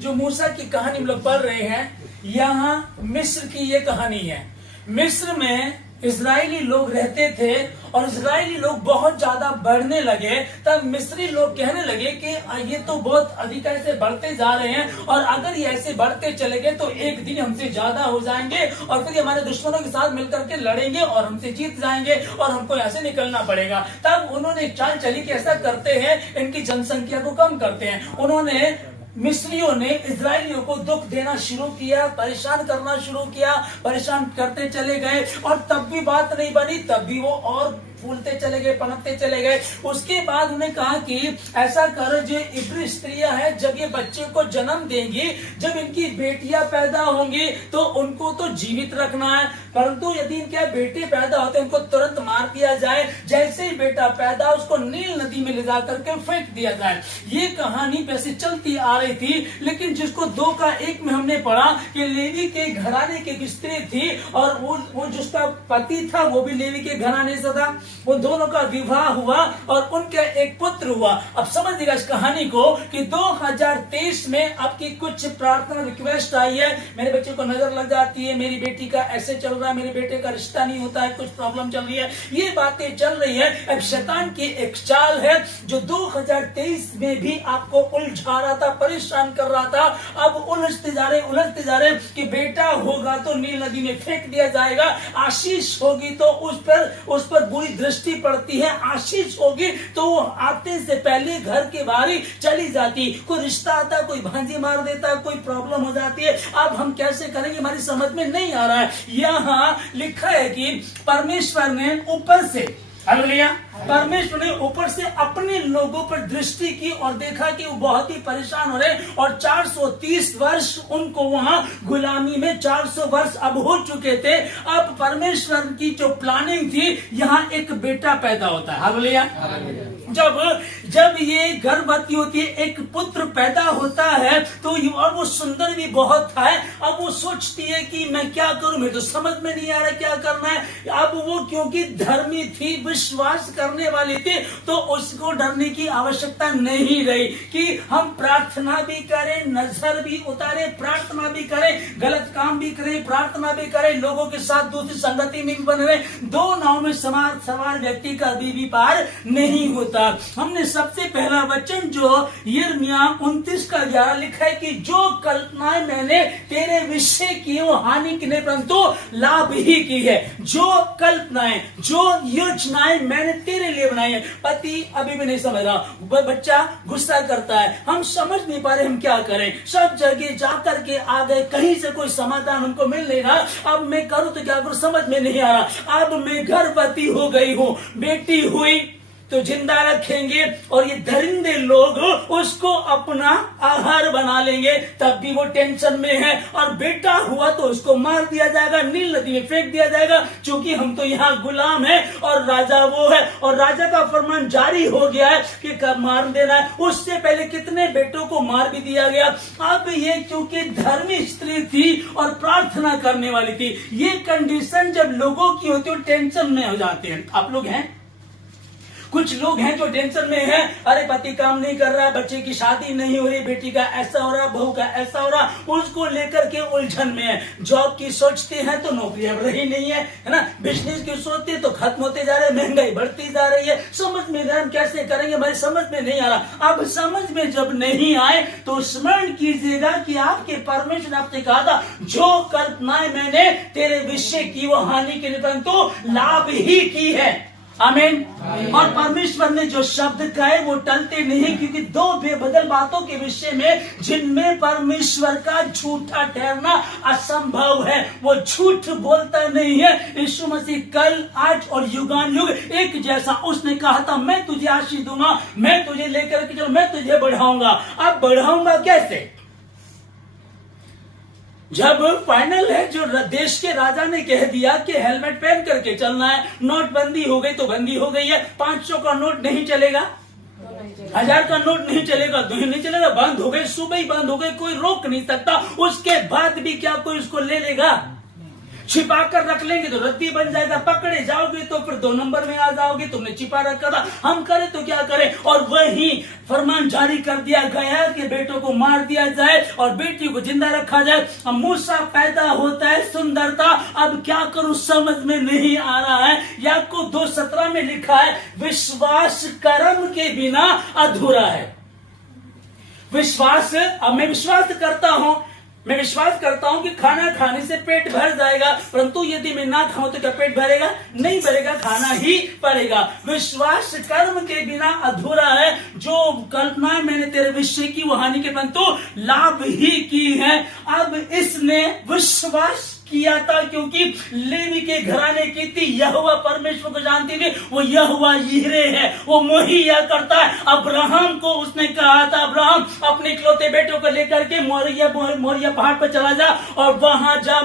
जो मूसा की कहानी हम लोग पढ़ रहे हैं, यहाँ मिस्र की ये कहानी है। मिस्र में इजरायली लोग रहते थे और इजरायली लोग बहुत ज्यादा बढ़ने लगे। तब मिस्री लोग कहने लगे कि ये तो बहुत अधिक ऐसे बढ़ते जा रहे हैं और अगर ये ऐसे बढ़ते चले गए तो एक दिन हमसे ज्यादा हो जाएंगे और फिर हमारे दुश्मनों के साथ मिलकर के लड़ेंगे और हमसे जीत जाएंगे और हमको यहाँ से निकलना पड़ेगा। तब उन्होंने चाल चली कि ऐसा करते हैं, इनकी जनसंख्या को कम करते हैं। उन्होंने मिस्रियों ने इजरायलियों को दुख देना शुरू किया, परेशान करना शुरू किया, परेशान करते चले गए और तब भी बात नहीं बनी, तब भी वो और फूलते चले गए, पनपते चले गए। उसके बाद उन्हें कहा कि ऐसा करो, जो इब्री स्त्रियां हैं जब ये बच्चे को जन्म देंगी, जब इनकी बेटियां पैदा होंगी तो उनको तो जीवित रखना है, परंतु यदि इनके बेटे पैदा होते हैं उनको तुरंत मार दिया जाए। जैसे ही बेटा पैदा उसको नील नदी में ले जा करके फेंक दिया जाए। ये कहानी वैसे चलती आ रही थी, लेकिन जिसको 2 का 1 में हमने पढ़ा कि लेवी के घराने की एक स्त्री थी और वो जिसका पति था वो भी लेवी के घराने से था। वो दोनों का विवाह हुआ और उनका एक पुत्र हुआ। अब समझिएगा इस कहानी को कि 2023 में आपकी कुछ प्रार्थना रिक्वेस्ट आई है, मेरे बच्चे को नजर लग जाती है, मेरी बेटी का ऐसे चल रहा है, मेरे बेटे का रिश्ता नहीं होता है, कुछ प्रॉब्लम चल रही है, ये बातें चल रही है। अब शैतान की एक चाल है जो 2023 में भी आपको उलझा रहा था, परेशान कर रहा था। अब उलझते जा रहे कि बेटा होगा तो नील नदी में फेंक दिया जाएगा, आशीष होगी तो उस पर बुरी दृष्टि पड़ती है, आशीष होगी तो वो आते से पहले घर के बाहर ही चली जाती। कोई रिश्ता आता, कोई भांजी मार देता, कोई प्रॉब्लम हो जाती है। अब हम कैसे करेंगे, हमारी समझ में नहीं आ रहा है। यहाँ लिखा है कि परमेश्वर ने ऊपर से, हालेलुया, परमेश्वर ने ऊपर से अपने लोगों पर दृष्टि की और देखा कि वो बहुत ही परेशान हो रहे और 430 वर्ष उनको वहां गुलामी में 400 वर्ष अब हो चुके थे। अब परमेश्वर की जो प्लानिंग थी, यहाँ एक बेटा पैदा होता है। हालेलुया। जब ये गर्भवती होती है, एक पुत्र पैदा होता है तो और वो सुंदर भी बहुत है। अब वो सोचती है कि मैं क्या करूं, मुझे तो समझ में नहीं आ रहा क्या करना है। अब वो क्योंकि धर्मी थी, विश्वास करने वाली थी, तो उसको डरने की आवश्यकता नहीं रही कि हम प्रार्थना भी करें, नजर भी उतारे, प्रार्थना भी करें, गलत काम भी करें, प्रार्थना भी करें, लोगों के साथ दूसरी संगति में भी बने रहे। 2 नाव में सवार व्यक्ति का भी पार नहीं होता। हमने सबसे पहला वचन जो यिर्मयाह 29 का 11 लिखा है कि जो कल्पनाएं मैंने तेरे विषय की वो हानि की नहीं परंतु लाभ ही की है। जो कल्पनाएं, जो योजनाएं मैंने तेरे लिए बनाई है। पति अभी भी नहीं समझ रहा, बच्चा गुस्सा करता है, हम समझ नहीं पा रहे हम क्या करें, सब जगह जाकर के आ गए, कहीं से कोई समाधान हमको मिल नहीं रहा। अब मैं करूं तो क्या करूं, समझ में नहीं आ रहा। अब मैं गर्भवती हो गई हूं, बेटी हुई तो जिंदा रखेंगे और ये दरिंदे लोग उसको अपना आहार बना लेंगे, तब भी वो टेंशन में है। और बेटा हुआ तो उसको मार दिया जाएगा, नील नदी में फेंक दिया जाएगा, क्योंकि हम तो यहाँ गुलाम है और राजा वो है और राजा का फरमान जारी हो गया है कि कब मार देना है। उससे पहले कितने बेटों को मार भी दिया गया। अब ये क्योंकि धर्मी स्त्री थी और प्रार्थना करने वाली थी, ये कंडीशन जब लोगों की होती है टेंशन में हो जाते हैं। आप लोग हैं, कुछ लोग हैं जो टेंशन में हैं, अरे पति काम नहीं कर रहा, बच्चे की शादी नहीं हो रही, बेटी का ऐसा हो रहा, बहू का ऐसा हो रहा, उसको लेकर के उलझन में है। जॉब की सोचते हैं तो नौकरी अब रही नहीं है ना, बिजनेस की सोचते तो खत्म होते जा रहे, महंगाई बढ़ती जा रही है, समझ में नहीं, हम कैसे करेंगे, हमारी समझ में नहीं आ रहा। अब समझ में जब नहीं आए तो स्मरण कीजिएगा कि आपके परमेश्वर ने आपसे कहा था, जो कल्पनाएं मैंने तेरे विषय की वो हानि के लिए परंतु लाभ ही की है। आमीन। और परमेश्वर ने जो शब्द कहे वो टलते नहीं, क्योंकि 2 बेबदल बातों के विषय में जिनमें परमेश्वर का झूठा ठहरना असंभव है। वो झूठ बोलता नहीं है। यीशु मसीह कल, आज और युगान युग एक जैसा। उसने कहा था मैं तुझे आशीष दूंगा, मैं तुझे लेकर के चलो, मैं तुझे बढ़ाऊंगा। अब बढ़ाऊंगा कैसे? जब फाइनल है, जो देश के राजा ने कह दिया कि हेलमेट पहन करके चलना है, नोटबंदी हो गई तो बंदी हो गई है, 500 का नोट नहीं चलेगा, 1000 का नोट नहीं चलेगा, नहीं चलेगा, बंद हो गए, सुबह ही बंद हो गए, कोई रोक नहीं सकता। उसके बाद भी क्या कोई उसको ले लेगा? छिपा कर रख लेंगे तो रद्दी बन जाएगा, पकड़े जाओगे तो फिर 2 नंबर में आ जाओगे, तुमने छिपा रखा था, हम करें तो क्या करें। और वही फरमान जारी कर दिया गया कि बेटों को मार दिया जाए और बेटी को जिंदा रखा जाए। अब मूसा पैदा होता है, सुंदरता, अब क्या करूं समझ में नहीं आ रहा है। याकूब 2:17 में लिखा है, विश्वास कर्म के बिना अधूरा है। विश्वास, अब मैं विश्वास करता हूं कि खाना खाने से पेट भर जाएगा, परंतु यदि मैं ना खाऊं तो क्या पेट भरेगा? नहीं भरेगा, खाना ही पड़ेगा। विश्वास कर्म के बिना अधूरा है। जो कल्पनाएं मैंने तेरे विषय की वो हानि के परंतु लाभ ही की है। अब इसने विश्वास किया था क्योंकि लेवी के घराने की थी, यहोवा परमेश्वर को जानती थी, वो यहोवा यिरे है, वो मुहैया करता है। अब्राहम को उसने कहा था, अब्राहम अपने इकलौते बेटों को लेकर के मोरिया पहाड़ पर चला जा और वहां जा,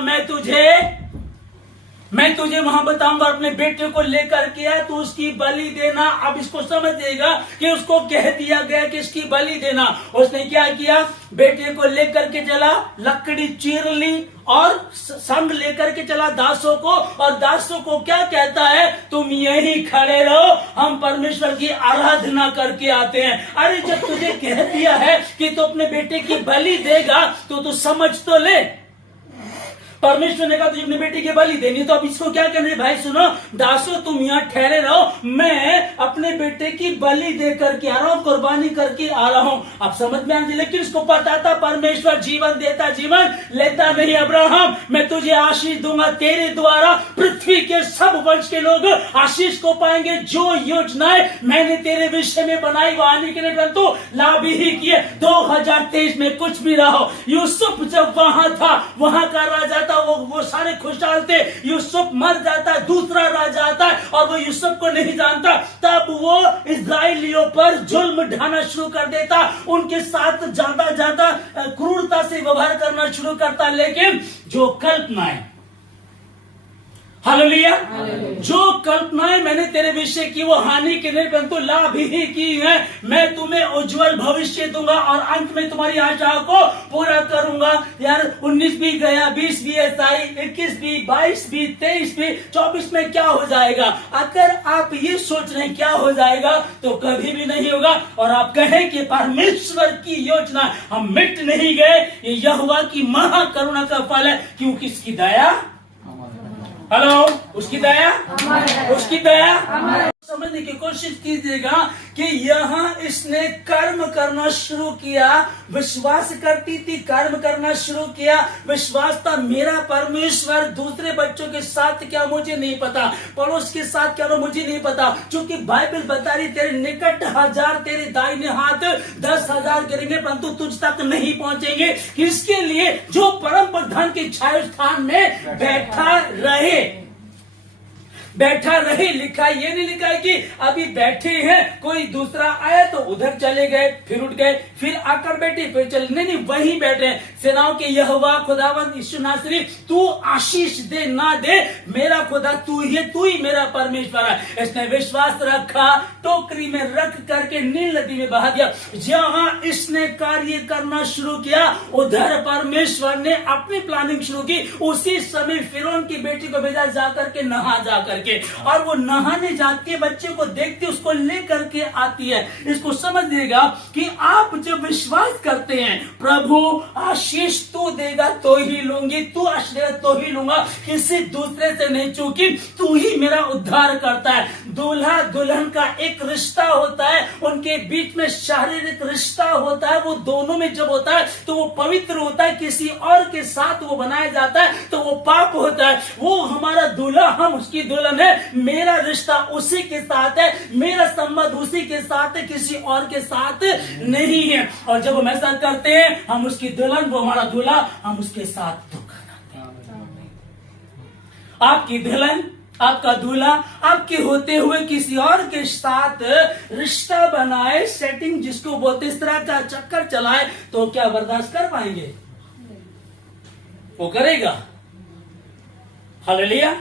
मैं तुझे वहां बताऊंगा। अपने बेटे को लेकर के आ, तो उसकी बलि देना। अब इसको समझिएगा कि उसको कह दिया गया कि इसकी बलि देना। उसने क्या किया? बेटे को लेकर के चला, लकड़ी चीर ली और संग लेकर के चला दासों को, और दासों को क्या कहता है? तुम यहीं खड़े रहो, हम परमेश्वर की आराधना करके आते हैं। अरे जब तुझे कह दिया है कि तू अपने बेटे की बलि देगा तो तू समझ तो ले। परमेश्वर ने कहा तुझे अपने बेटे की बलि देनी, तो अब इसको क्या करना है? भाई सुनो, दासो तुम यहाँ ठहरे रहो, मैं अपने बेटे की बलि दे करके आ रहा हूँ, कुर्बानी करके आ रहा हूँ। अब समझ में आने, लेकिन इसको पता था परमेश्वर जीवन देता, जीवन लेता नहीं। अब्राहम, मैं तुझे आशीष दूंगा, तेरे द्वारा पृथ्वी के सब वंश के लोग आशीष को पाएंगे। जो योजनाएं मैंने तेरे विषय में बनाई वो आने के लिए परंतु लाभ ही किए। 2023 में कुछ भी रहो, यूसुफ जब वहां था, वहां का राजा था, वो सारे खुशहाल थे। यूसुफ मर जाता है, दूसरा राजा आता है और वो यूसुफ को नहीं जानता, तब वो इस्राएलियों पर जुल्म ढाना शुरू कर देता, उनके साथ ज्यादा क्रूरता से व्यवहार करना शुरू करता। लेकिन जो कल्पनाएं, हालेलुया, जो कल्पनाएं मैंने तेरे विषय की वो हानि के नहीं परंतु लाभ ही की है। मैं तुम्हें उज्जवल भविष्य दूंगा और अंत में तुम्हारी आशाओं को पूरा करूंगा। यार 19 भी गया, 20 भी ऐसा ही, 21 भी, 22 भी, 23 भी, 24 में क्या हो जाएगा? अगर आप ये सोच रहे हैं क्या हो जाएगा तो कभी भी नहीं होगा। और आप कहें कि परमेश्वर की योजना, हम मिट नहीं गए, ये यहोवा की महाकरुणा का फल है, क्योंकि इसकी दया, हेलो, उसकी दया समझने की कोशिश कीजिएगा कि यहाँ इसने कर्म करना शुरू किया। विश्वास करती थी, कर्म करना शुरू किया। विश्वास था मेरा परमेश्वर दूसरे बच्चों के साथ क्या मुझे नहीं पता, पड़ोस के साथ क्या मुझे नहीं पता, क्योंकि बाइबल बता रही तेरे निकट 1000, तेरे दाहिने हाथ 10,000 गिरेंगे परंतु तुझ तक नहीं पहुंचेंगे। किसके लिए? जो परम प्रधान के छाया स्थान में बैठा रहे। लिखा, ये नहीं लिखा है कि अभी बैठे हैं, कोई दूसरा आया तो उधर चले गए, फिर उठ गए, फिर आकर बैठे, फिर चले, नहीं, वहीं बैठे हैं। सेनाओं के यहोवा खुदावंद यीशु नासरी, तू आशीष दे ना दे, मेरा खुदा तू ही मेरा परमेश्वर है। इसने विश्वास रखा, टोकरी में रख करके नील नदी में बहा दिया। जहां इसने कार्य करना शुरू किया उधर परमेश्वर ने अपनी प्लानिंग शुरू की। उसी समय फिरौन की बेटी को भेजा जाकर के नहा जाकर, और वो नहाने जाती है, बच्चे को देखती, उसको लेकर के आती है। इसको समझिएगा कि आप जब विश्वास करते हैं, प्रभु आशीष तू देगा तो ही लूंगी, तू आशीष तो ही लूंगा, किसी दूसरे से नहीं, चूंकि तू ही मेरा उद्धार करता है। दूल्हा दुल्हन का एक रिश्ता होता है, उनके बीच में शारीरिक रिश्ता होता है, वो दोनों में जब होता है तो वो पवित्र होता है। किसी और के साथ वो बनाया जाता है तो वो पाप होता है। वो हमारा दूल्हा, हम उसकी दुल्हन है, मेरा रिश्ता उसी के साथ है, मेरा संबंध उसी के साथ है, किसी और के साथ नहीं है। और जब हम ऐसा करते हैं, हम उसकी दुल्हन, वो हमारा दूल्हा, हम उसके साथ धोखा करते हैं। आपकी दुल्हन, आपका दूल्हा आपके होते हुए किसी और के साथ रिश्ता बनाए, सेटिंग जिसको बोलते, इस तरह का चक्कर चलाए, तो क्या बर्दाश्त कर पाएंगे? वो करेगा? हालेलुया।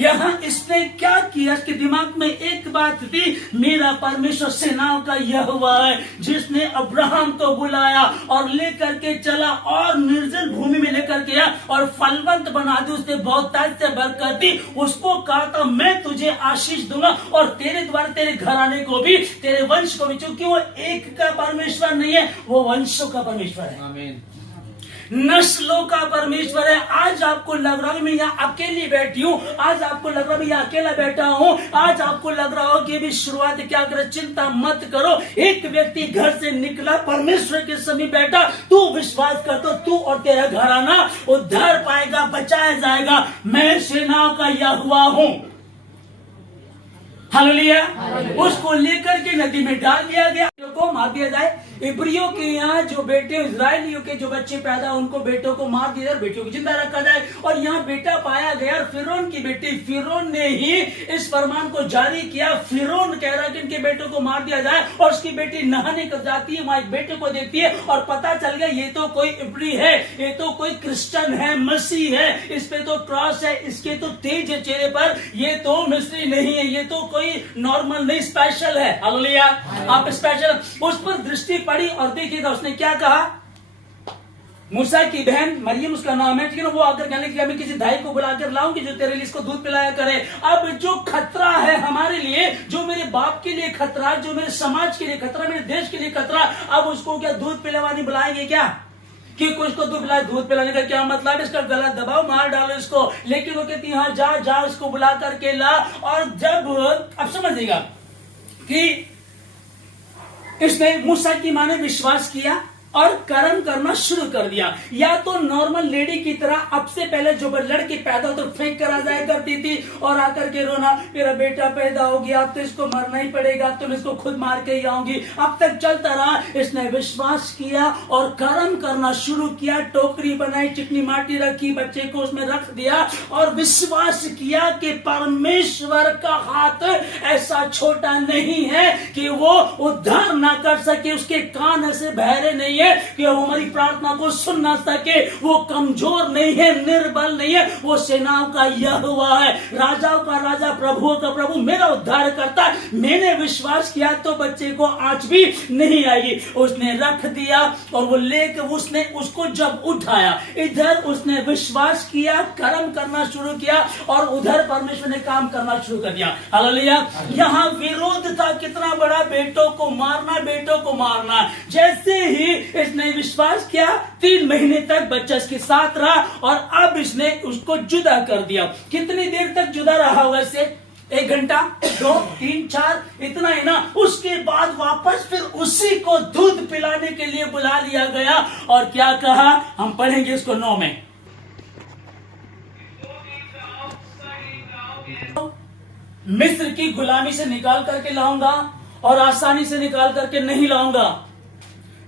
यहाँ इसने क्या किया, इसके दिमाग में एक बात थी, मेरा परमेश्वर सेनाओं का यहोवा है, जिसने अब्राहम को बुलाया और लेकर के चला और निर्जल भूमि में लेकर के आया और फलवंत बना दी, उसने बहुतायत से बरकत दी। उसको कहा था मैं तुझे आशीष दूंगा और तेरे द्वारा तेरे घराने को भी, तेरे वंश को भी, क्योंकि वो एक का परमेश्वर नहीं है, वो वंशों का परमेश्वर है, आमीन, नस्लों का परमेश्वर है। आज आपको लग रहा है मैं यहाँ अकेली बैठी हूँ, आज आपको लग रहा है मैं यहाँ अकेला बैठा हूँ, आज आपको लग रहा हो कि अभी शुरुआत क्या करे, चिंता मत करो। एक व्यक्ति घर से निकला, परमेश्वर के समीप बैठा, तू विश्वास कर तो तू और तेरा घराना उद्धार पाएगा, बचाया जाएगा। मैं सेनाओं का यहोवा हूँ, हालेलुया। उसको लेकर के नदी में डाल दिया गया, को मार दिया जाए। इब्रियों के यहाँ जो बेटे, इजराइलियों के जो बच्चे पैदा, उनको बेटों को मार दिया जाए, बेटियों को जिंदा रखा जाए। और यहाँ बेटा पाया गया और फिरौन की बेटी, फिरौन ने ही इस फरमान को जारी किया। फिरौन कह रहा है कि इनके बेटों को मार दिया जाए, और उसकी बेटी नहाने कर जाती है, वहां एक बेटे को देखती है और पता चल गया ये तो कोई इब्री है, ये तो कोई क्रिश्चियन है, मसीह है, इस पे तो क्रॉस है, इसके तो तेज है चेहरे पर, ये तो मिस्री नहीं है, ये तो कोई नॉर्मल नहीं, स्पेशल है। हालेलुया, आप स्पेशल। उस पर दृष्टि पड़ी और देखिएगा उसने क्या कहा। मूसा की बहन मरियम उसका नाम है, ठीक है ना, वो आकर कहने कि मैं किसी दाई को बुलाकर लाऊंगी जो तेरे लिए इसको दूध पिलाया करे। अब जो खतरा है हमारे लिए, जो मेरे बाप के लिए खतरा, जो मेरे समाज के लिए खतरा, मेरे देश के लिए खतरा, अब उसको क्या दूध पिलावानी बुलाएंगे क्या, कि कुछ को दूध पिलाए? दूध पिलाने का क्या मतलब है, इसका गला दबाओ, मार डालो इसको। लेकिन वो कहती हाँ जा जा, इसको बुला करके ला। और जब अब समझिएगा कि इसने मूसा की मां ने विश्वास किया और कर्म करना शुरू कर दिया। या तो नॉर्मल लेडी की तरह अब से पहले जो लड़की पैदा हो तो फेंक कर आ जाया करती थी और आकर के रोना, मेरा बेटा पैदा हो गया, अब तो इसको मरना ही पड़ेगा, अब तो मैं इसको खुद मार के ही आऊंगी। अब तक चलता रहा। इसने विश्वास किया और कर्म करना शुरू किया। टोकरी बनाई, चिकनी माटी रखी, बच्चे को उसमें रख दिया और विश्वास किया कि परमेश्वर का हाथ ऐसा छोटा नहीं है कि वो उद्धार ना कर सके, उसके कान ऐसे बहरे नहीं कि वो हमारी प्रार्थना को सुन ना सके, वो कमजोर नहीं है, निर्बल नहीं है, वो सेनाओं का यहोवा है, राजाओं का राजा, प्रभुओं का प्रभु, मेरा उद्धार करता है। मैंने विश्वास किया तो बच्चे को आज भी नहीं आएगी। उसने रख दिया और वो लेकर उसने उसको जब उठाया, इधर उसने विश्वास किया, कर्म करना शुरू किया और उधर परमेश्वर ने काम करना शुरू कर दिया। हालेलुया। यहाँ विरोध था कितना बड़ा, बेटों को मारना, बेटों को मारना। जैसे ही इसने विश्वास किया, 3 महीने तक बच्चा इसके साथ रहा और अब इसने उसको जुदा कर दिया। कितनी देर तक जुदा रहा होगा इससे? 1 घंटा, 2, 3, 4, इतना ही ना। उसके बाद वापस फिर उसी को दूध पिलाने के लिए बुला लिया गया और क्या कहा, हम पढ़ेंगे इसको 9 में। मिस्र की गुलामी से निकाल करके लाऊंगा और आसानी से निकाल करके नहीं लाऊंगा।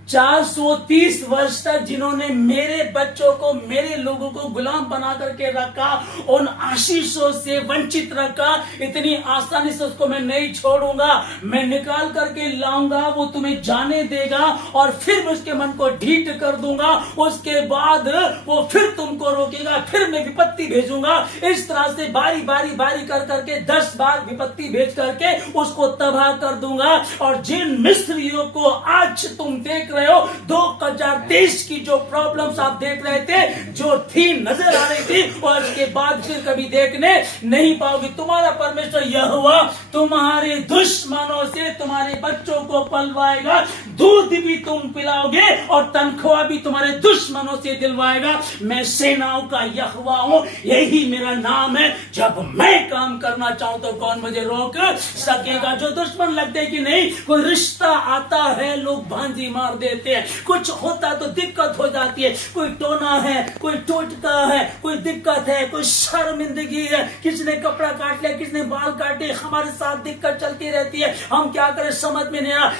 430 वर्ष तक जिन्होंने मेरे बच्चों को, मेरे लोगों को गुलाम बना करके रखा, उन आशीषों से वंचित रखा, इतनी आसानी से उसको मैं नहीं छोड़ूंगा। मैं निकाल करके लाऊंगा, वो तुम्हें जाने देगा और फिर मैं उसके मन को ढीठ कर दूंगा। उसके बाद वो फिर तुमको रोकेगा, फिर मैं विपत्ति भेजूंगा। इस तरह से बारी बारी बारी कर करके 10 बार विपत्ति भेज करके उसको तबाह कर दूंगा। और जिन मिस्रियों को आज तुम देख रहे हो, 2023 की जो प्रॉब्लम्स आप देख रहे थे, जो थी, नजर आ रही थी, और इसके बाद फिर कभी देखने नहीं पाओगे। तुम्हारा परमेश्वर यहोवा तुम्हारे दुश्मनों से तुम्हारे बच्चों को पलवाएगा, दूध भी तुम पिलाओगे और तनख्वाह भी तुम्हारे दुश्मनों से दिलवाएगा। मैं सेनाओं का यहोवा हूं, यही मेरा नाम है। जब मैं काम करना चाहूं तो कौन मुझे रोक सकेगा? जो दुश्मन लगते कि नहीं, कोई रिश्ता आता है लोग भांजी मार देते हैं, कुछ होता तो दिक्कत हो जाती है, कोई टोना है, कोई टोटका है, कोई दिक्कत है, कोई शर्मिंदगी है, किसने कपड़ा काट लिया, किसने बाल काटे, हमारे साथ दिक्कत चलती रहती है। हम क्या करें समझ में नहीं आ।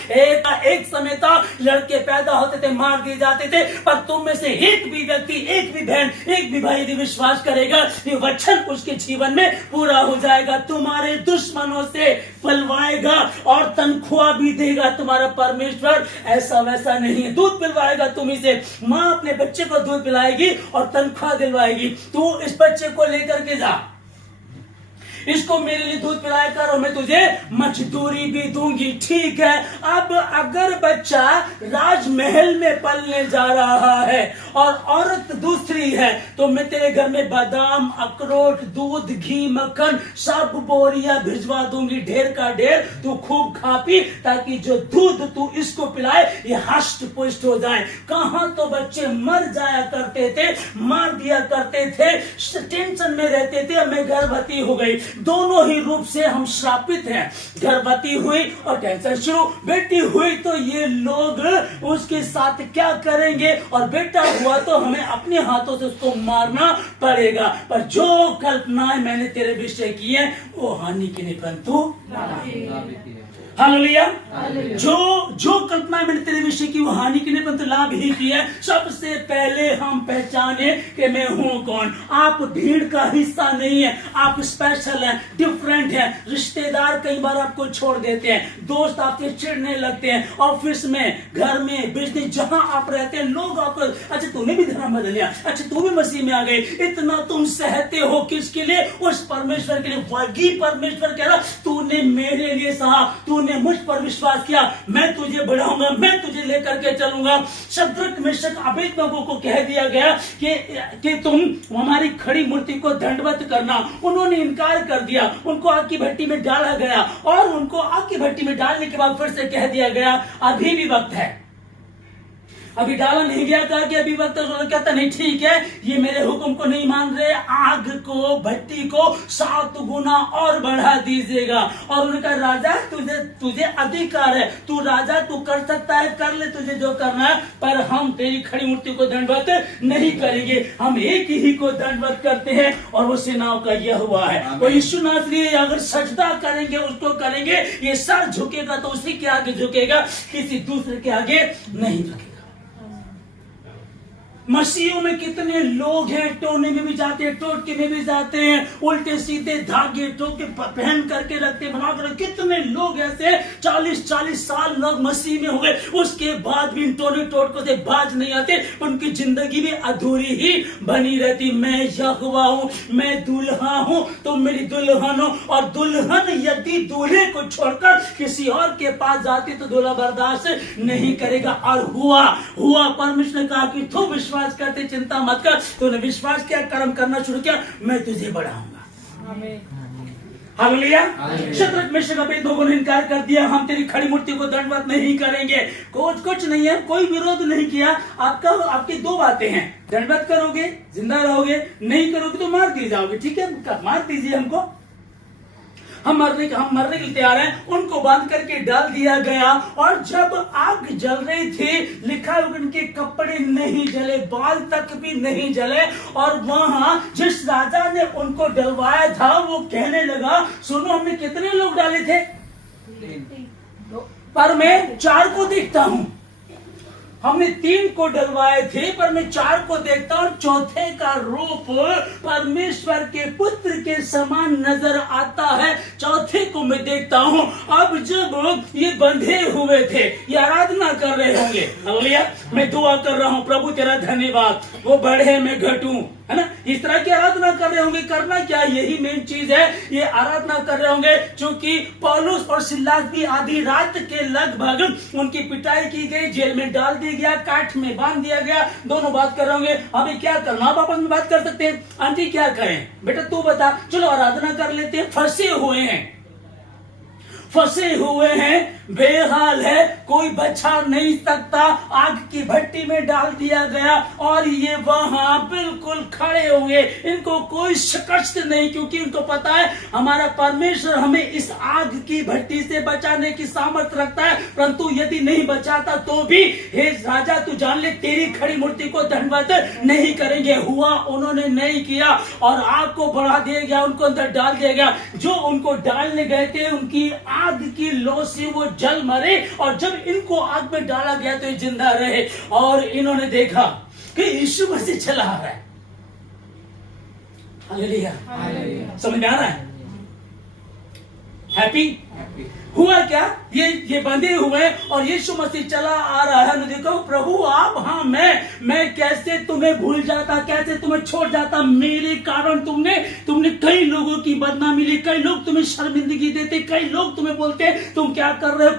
एक समय था लड़के पैदा होते थे, मार दिए जाते थे, पर तुम में से एक भी व्यक्ति, एक भी बहन, एक भी भाई यदि विश्वास करेगा, ये वचन उसके जीवन में पूरा हो जाएगा। तुम्हारे दुश्मनों से पलवाएगा और तनख्वाह भी देगा तुम्हारा परमेश्वर। ऐसा वैसा नहीं है, दूध पिलवाएगा तुम्ही से। माँ अपने बच्चे को दूध पिलाएगी और तनख्वाह दिलवाएगी। तू इस बच्चे को लेकर के जा, इसको मेरे लिए दूध पिलाया कर और मैं तुझे मजदूरी भी दूंगी। ठीक है, अब अगर बच्चा राजमहल में पलने जा रहा है और औरत दूसरी है तो मैं तेरे घर में बादाम, अखरोट, दूध, घी, मक्खन सब बोरियां भिजवा दूंगी, ढेर का ढेर। तू खूब खा पी ताकि जो दूध तू इसको पिलाए ये हष्ट पुष्ट हो जाए। कहां तो बच्चे मर जाया करते थे, मार दिया करते थे, टेंशन में रहते थे। मैं गर्भवती हो गई, दोनों ही रूप से हम श्रापित हैं। गर्भवती हुई और टेंशन शुरू, बेटी हुई तो ये लोग उसके साथ क्या करेंगे, और बेटा हुआ तो हमें अपने हाथों से उसको मारना पड़ेगा। पर जो कल्पनाएं मैंने तेरे विषय की है वो हानि की नहीं परंतु हालेलुया। जो कल्पना मैंने तेरे विषय की वो हानि की नहीं परंतु लाभ ही की है। सबसे पहले हम पहचाने कि मैं हूं कौन। आप भीड़ का हिस्सा नहीं है, आप स्पेशल हैं, डिफरेंट हैं। रिश्तेदार कई बार आपको छोड़ देते हैं, दोस्त आपसे चिढ़ने लगते हैं, ऑफिस में, घर में, बिजनेस, जहां आप रहते हैं लोग आपको, अच्छा तूने भी धर्म बदल लिया, अच्छा तू भी मसीह में आ गई। इतना तुम सहते हो किसके लिए? उस परमेश्वर के लिए। वही परमेश्वर कह रहा तूने मेरे लिए सहा, तूने मुझ पर विश्वास किया, मैं तुझे बढ़ाऊंगा, मैं तुझे लेकर के चलूंगा। शद्रक, मेशक, अबेदनगो को कह दिया गया कि तुम हमारी खड़ी मूर्ति को दंडवत करना। उन्होंने इनकार कर दिया, उनको आग की भट्टी में डाला गया और उनको आग की भट्टी में डालने के बाद फिर से कह दिया गया अभी भी वक्त है। अभी डाला नहीं गया, कहा कि अभी वक्त है। कहता नहीं ठीक है, ये मेरे हुक्म को नहीं मान रहे, आग को, भट्टी को 7 गुना और बढ़ा दीजिएगा। और उन्होंने कहा राजा तुझे अधिकार है, तू राजा, तू कर सकता है, कर ले तुझे जो करना है, पर हम तेरी खड़ी मूर्ति को दंडवत नहीं करेंगे। हम एक ही को दंडवत करते हैं और वो सेनाओं का यह हुआ है। वो यीशु नासरी अगर सजदा करेंगे उसको करेंगे, ये सर झुकेगा तो उसी के आगे झुकेगा, किसी दूसरे के आगे नहीं झुकेगा। मसीहों में कितने लोग हैं, टोने में भी जाते हैं, टोटके में भी जाते हैं, उल्टे सीधे धागे टोके पहन करके रखते, बना कर। कितने लोग ऐसे 40-40 साल लोग मसीह में हो गए, उसके बाद भी इन टोने टोटकों से बाज नहीं आते, उनकी जिंदगी भी अधूरी ही बनी रहती। मैं यहोवा हूं, मैं दूल्हा हूं, तुम मेरी दुल्हन हो। और दुल्हन यदि दूल्हे को छोड़कर किसी और के पास जाती तो दूल्हा बर्दाश्त नहीं करेगा। और हुआ परमेश्वर ने कहा कि तू विश्वास करते चिंता मत कर, तूने विश्वास किया, कर्म करना शुरू किया, मैं तुझे बढ़ाऊंगा। हालेलुया। शद्रक, मेशक, अबेदनगो ने इनकार कर दिया, हम तेरी खड़ी मूर्ति को दंडवत नहीं करेंगे। कुछ नहीं है, कोई विरोध नहीं किया। आपकी 2 बातें हैं, दंडवत करोगे जिंदा रहोगे, नहीं करोगे तो मार दिए जाओगे। ठीक है, मार दीजिए हमको, हम मरने के लिए तैयार हैं। उनको बांध करके डाल दिया गया। और जब आग जल रही थी, लिखा उनके कपड़े नहीं जले, बाल तक भी नहीं जले। और वहां जिस राजा ने उनको डलवाया था वो कहने लगा सुनो, हमने कितने लोग डाले थे? 3, पर मैं 4 को देखता हूं। हमने 3 को डलवाए थे पर मैं 4 को देखता हूं, और चौथे का रूप परमेश्वर के पुत्र के समान नजर आता है। चौथे को मैं देखता हूं। अब जब ये बंधे हुए थे, ये आराधना कर रहे होंगे, हालेलुया, मैं दुआ कर रहा हूं प्रभु तेरा धन्यवाद, वो बढ़े मैं घटूं, है ना, इस तरह की आराधना कर रहे होंगे। करना क्या, यही मेन चीज है, ये आराधना कर रहे होंगे। क्योंकि पौलुस और सिलास भी आधी रात के लगभग उनकी पिटाई की गई, जेल में डाल दिया गया, काठ में बांध दिया गया। दोनों बात कर रहे होंगे, अभी क्या करना, आप आपस में बात कर सकते हैं, आंटी क्या करें, बेटा तू बता, चलो आराधना कर लेते हैं। फंसे हुए हैं, बेहाल है, कोई बचा नहीं सकता, आग की भट्टी में डाल दिया गया और ये वहां बिल्कुल खड़े होंगे, इनको कोई शिकस्त नहीं, क्योंकि इनको पता है हमारा परमेश्वर हमें इस आग की भट्टी से बचाने की सामर्थ्य रखता है। परंतु यदि नहीं बचाता तो भी हे राजा तू जान ले, तेरी खड़ी मूर्ति को दंडवत नहीं करेंगे। हुआ, उन्होंने नहीं किया और आग को बढ़ा दिया गया, उनको अंदर डाल दिया गया। जो उनको डालने गए थे उनकी आग की लौ से वो जल मरे, और जब इनको आग में डाला गया तो ये जिंदा रहे। और इन्होंने देखा कि यीशु मसीह चला आ रहा है। हालेलुया, समझ में आ रहा है? हैप्पी हुआ क्या, ये बंधे हुए और यीशु मसीह चला आ रहा है। देखो प्रभु आप, हाँ मैं कैसे तुम्हें भूल जाता, कैसे तुम्हें छोड़ जाता। मेरे कारण तुमने कई लोगों की बदनामी ली, कई लोग तुम्हें शर्मिंदगी देते, कई लोग तुम्हें बोलते तुम क्या कर रहे हो,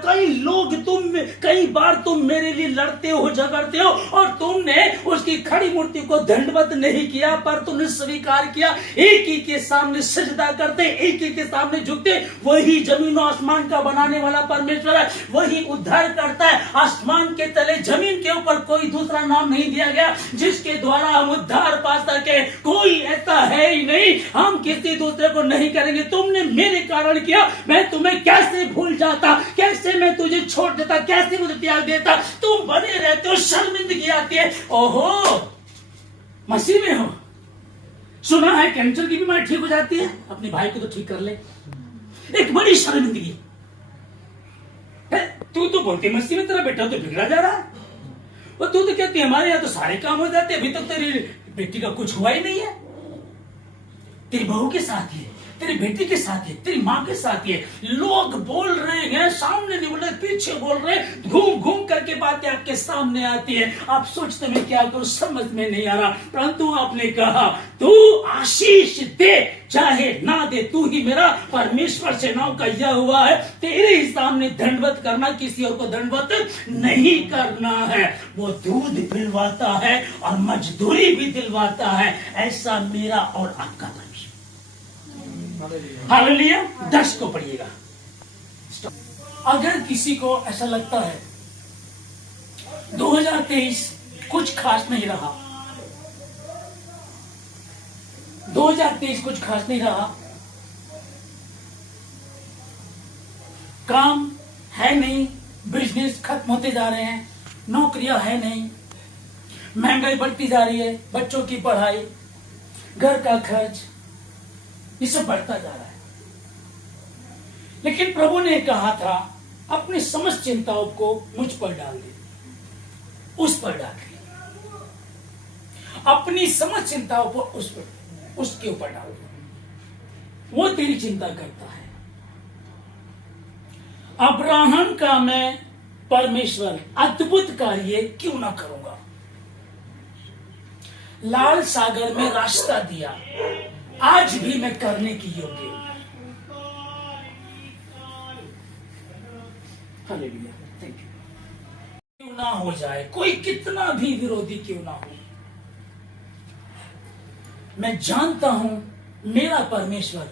कई बार तुम मेरे लिए लड़ते हो, झगड़ते हो, और तुमने उसकी खड़ी मूर्ति को दंडवत नहीं किया, पर तुमने स्वीकार किया। एक ही के सामने सजदा करते, एक ही के सामने झुकते। वही जमीन और आसमान का बनाने वाला परमेश्वर है, वही उद्धार करता है। आसमान के तले, जमीन के ऊपर कोई दूसरा नाम नहीं दिया गया जिसके द्वारा हम उद्धार पा सके। कोई ऐसा है ही नहीं, हम किसी दूसरे को नहीं करेंगे। तुमने मेरे कारण किया, मैं तुम्हें कैसे भूल जाता, कैसे मैं तुझे छोड़ देता, कैसे मुझे त्याग देता। तुम बने रहते हो, शर्मिंदगी आती है। ओहो, मसीह में हो, सुना है कैंसर की बीमारी ठीक हो जाती है, अपने भाई को तो ठीक कर ले। एक बड़ी शर्मिंदगी। तू तो बोलती मसीह में, तेरा बेटा तो बिगड़ा जा रहा है, और तू तो कहती हमारे यहाँ तो सारे काम हो जाते, अभी तक तेरी बेटी का कुछ हुआ ही नहीं है। तेरी बहू के साथ ही है, तेरी बेटी के साथ है, तेरी माँ के साथ है। लोग बोल रहे हैं, सामने नहीं बोल रहे, पीछे बोल रहे, घूम घूम करके बातें आपके सामने आती है। आप सोचते मैं क्या करूं, समझ में नहीं आ रहा। परंतु आपने कहा तू आशीष दे चाहे ना दे, तू ही मेरा परमेश्वर सेनाओं का यह हुआ है। तेरे ही सामने दंडवत करना, किसी और को दंडवत नहीं करना है। वो दूध पिलवाता है और मजदूरी भी दिलवाता है, ऐसा मेरा और आपका परमेश्वर। हालेलुया। 10 को पढ़िएगा। अगर किसी को ऐसा लगता है 2023 कुछ खास नहीं रहा, 2023 कुछ खास नहीं रहा, काम है नहीं, बिजनेस खत्म होते जा रहे हैं, नौकरियां है नहीं, महंगाई बढ़ती जा रही है, बच्चों की पढ़ाई, घर का खर्च, ये सब बढ़ता जा रहा है। लेकिन प्रभु ने कहा था अपनी समस्त चिंताओं को मुझ पर डाल दे, उस पर डाल दे, अपनी समस्त चिंताओं को उसके ऊपर डाल दे, वो तेरी चिंता करता है। अब्राहम का मैं परमेश्वर अद्भुत कार्य क्यों ना करूंगा। लाल सागर में रास्ता दिया, आज भी मैं करने की योग्य हूं। Hallelujah, thank you. क्यों ना हो जाए, कोई कितना भी विरोधी क्यों ना हो, मैं जानता हूं मेरा परमेश्वर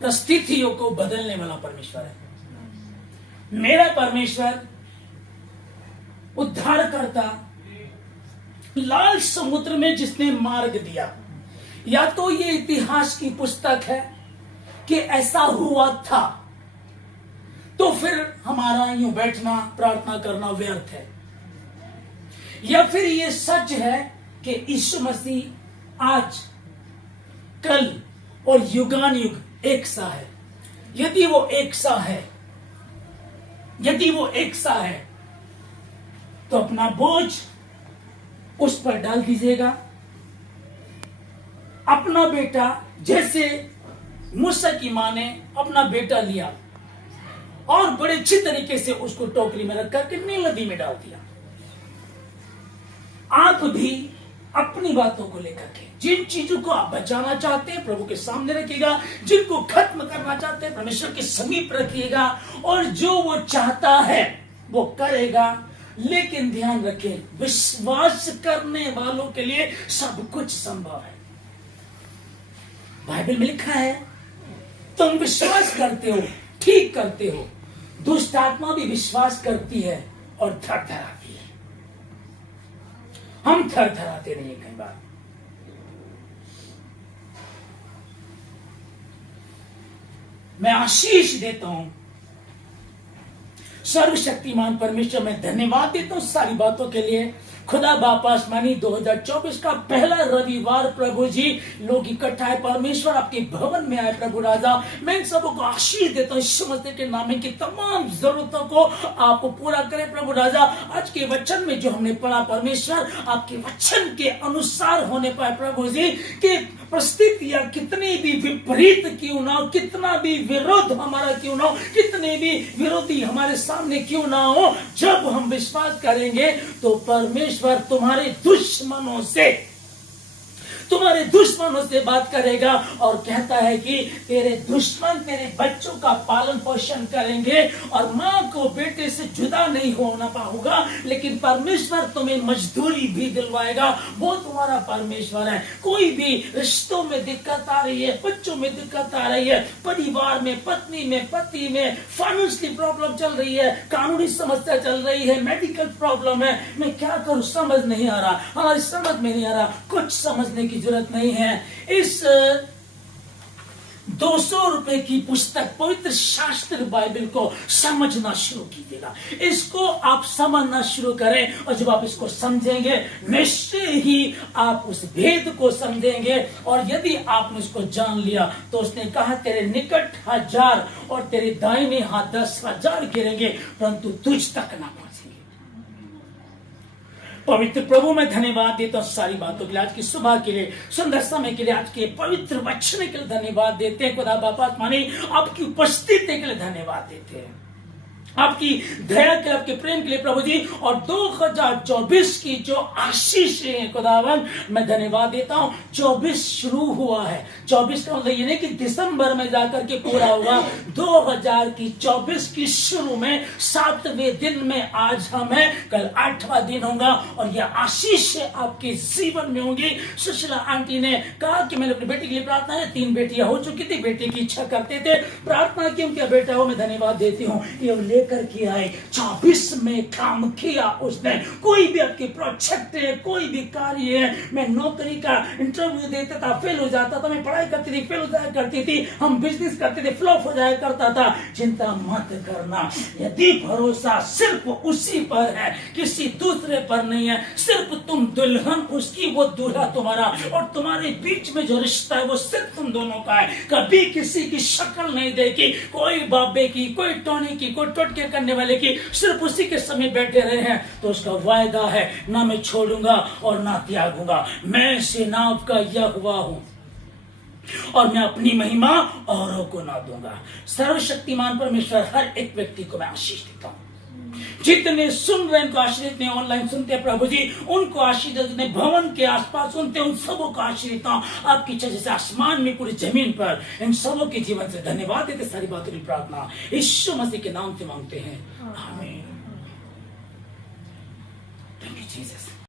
परिस्थितियों को बदलने वाला परमेश्वर है। मेरा परमेश्वर उद्धार करता, लाल समुद्र में जिसने मार्ग दिया। या तो ये इतिहास की पुस्तक है कि ऐसा हुआ था, तो फिर हमारा यूं बैठना प्रार्थना करना व्यर्थ है, या फिर ये सच है कि यीशु मसीह आज कल और युगान युग एक सा है। यदि वो एक सा है, यदि वो एक सा है, तो अपना बोझ उस पर डाल दीजिएगा। अपना बेटा, जैसे मूसा की मां ने अपना बेटा लिया और बड़े अच्छी तरीके से उसको टोकरी में रख करके नील नदी में डाल दिया। आप भी अपनी बातों को लेकर के, जिन चीजों को आप बचाना चाहते हैं प्रभु के सामने रखिएगा, जिनको खत्म करना चाहते हैं परमेश्वर के समीप रखिएगा, और जो वो चाहता है वो करेगा। लेकिन ध्यान रखें, विश्वास करने वालों के लिए सब कुछ संभव है। बाइबल में लिखा है तुम विश्वास करते हो, ठीक करते हो, दुष्ट आत्मा भी विश्वास करती है और थरथराती है। हम थरथराते नहीं कई बार। मैं आशीष देता हूं सर्वशक्तिमान परमेश्वर, मैं धन्यवाद देता हूं सारी बातों के लिए। खुदा बाप आसमानी 2024 का पहला रविवार प्रभु जी लोग इकट्ठा है, परमेश्वर आपके भवन में आए प्रभु राजा। मैं इन सबों को आशीष देता हूँ यीशु मसीह के नाम में कि तमाम जरूरतों को आप पूरा करें प्रभु राजा। आज के वचन में जो हमने पढ़ा परमेश्वर आपके वचन के अनुसार होने पाए प्रभु जी, कि परिस्थितियां कितनी भी विपरीत क्यों ना हो, कितना भी विरोध हमारा क्यों ना हो, कितने भी विरोधी हमारे सामने क्यों ना हो, जब हम विश्वास करेंगे तो परमेश्वर तुम्हारे दुश्मनों से बात करेगा और कहता है कि तेरे दुश्मन तेरे बच्चों का पालन पोषण करेंगे और मां को बेटे से जुदा नहीं होना होगा, लेकिन परमेश्वर तुम्हें मजदूरी भी दिलवाएगा। वो तुम्हारा परमेश्वर है। कोई भी रिश्तों में दिक्कत आ रही है, बच्चों में दिक्कत आ रही है, परिवार में, पत्नी में, पति में, फाइनेंशियली प्रॉब्लम चल रही है, कानूनी समस्या चल रही है, मेडिकल प्रॉब्लम है, मैं क्या करूं समझ नहीं आ रहा, हमारी समझ में नहीं आ रहा, कुछ समझने की जरूरत नहीं है। इस 200 रुपए की पुस्तक पवित्र शास्त्र बाइबल को समझना शुरू कीजिएगा। इसको आप समझना शुरू करें और जब आप इसको समझेंगे निश्चय ही आप उस भेद को समझेंगे। और यदि आपने उसको जान लिया तो उसने कहा तेरे निकट 1000 और तेरे दाहिने हाथ 10,000 गिरेंगे परंतु तुझ तक ना पहुंचेंगे। पवित्र प्रभु मैं धन्यवाद देता हूं सारी बातों के लिए, आज की सुबह के लिए, सुंदर समय के लिए, आज के पवित्र वचन के लिए धन्यवाद देते हैं। खुदा बाप आत्मानी आपकी उपस्थिति के लिए धन्यवाद देते हैं, आपकी दया के, आपके प्रेम के लिए प्रभु जी। और 2024 की जो आशीष है खुदावन मैं धन्यवाद देता हूं। 24 शुरू हुआ है, 24 का मतलब ये नहीं कि दिसंबर में जाकर के पूरा होगा। 2024 की शुरू में 7वें दिन में आज हम हैं, कल 8वां दिन होगा और यह आशीष आपके जीवन में होंगी। सुशीला आंटी ने कहा कि मैंने अपनी बेटी के लिए प्रार्थना है, 3 बेटियां हो चुकी थी, बेटे की इच्छा करते थे, प्रार्थना की उनका बेटा हो, मैं धन्यवाद देती हूँ लेकर के आए। 24 में काम किया उसने। कोई भी आपके प्रोजेक्ट है, कोई भी कार्य है, मैं नौकरी का इंटरव्यू देता था, फेल हो जाता था, मैं पढ़ाई करती थी, फेल हो जाया करती थी, हम बिजनेस करते थे, फ्लॉप हो जाया करता था। चिंता मत करना, यदि भरोसा सिर्फ उसी पर है, किसी दूसरे पर नहीं है, सिर्फ तुम दुल्हन उसकी, वो दूल्हा तुम्हारा, और तुम्हारे बीच में जो रिश्ता है वो सिर्फ तुम दोनों का है। कभी किसी की शक्ल नहीं देखी, कोई बाबे की, कोई टोनी की, कोई टोटके करने वाले की, सिर्फ उसी के समय बैठे रहे हैं तो उसका वायदा है ना मैं छोड़ूंगा और ना त्यागूंगा। मैं सेनाओं का यहोवा हूं और मैं अपनी महिमा औरों को ना दूंगा। सर्वशक्तिमान परमेश्वर हर एक व्यक्ति को मैं आशीष देता हूं। जितने सुन रहे हैं उनको आशीष देते हैं, ऑनलाइन सुनते हैं प्रभु जी उनको आशीष देते, जितने भवन के आसपास सुनते हैं उन सबों को आशीष देता हूं। आपकी इच्छा जैसे आसमान में पूरी जमीन पर, इन सबों के जीवन से धन्यवाद देते। सारी बातों की प्रार्थना यीशु मसीह के नाम से मांगते हैं, आमीन। Thank you Jesus.